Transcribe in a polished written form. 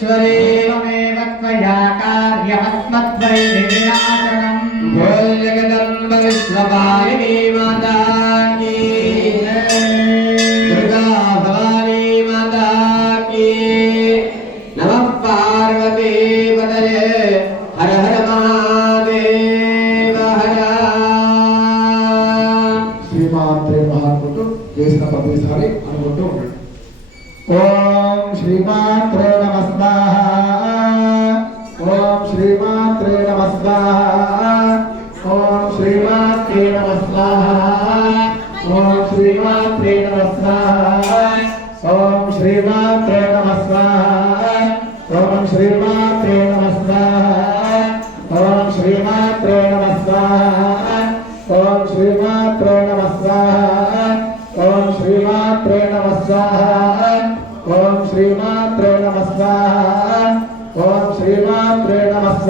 सर्वेश्वरे त्वमेव त्वया कार्यमस्मद्वैरिविनाशनम् बोल जगदम्ब विश्वपालिनी माता की दुर्गा भवानी माता की नमः पार्वती पतये हर हर महादेव हर శ్రీమాత్రే మహానుకుంటూ చేసిన ప్రతిసారి అనుకుంటూ ఉండండి. ఓం శ్రీమాత్రే నమః ఓం శ్రీమాత్రే నమః ఓం శ్రీమాత్రే నమః ఓం శ్రీమాత్రే నమః ఓం శ్రీమాత్రే నమః ఓం శ్రీమాత్రే నమః ఓం శ్రీమాత్రే నమః ఓం శ్రీమాత్రే నమః ఓం శ్రీమాత్రే నమః ఓం శ్రీమాత్రే నమః ఓం శ్రీమాత్రే నమః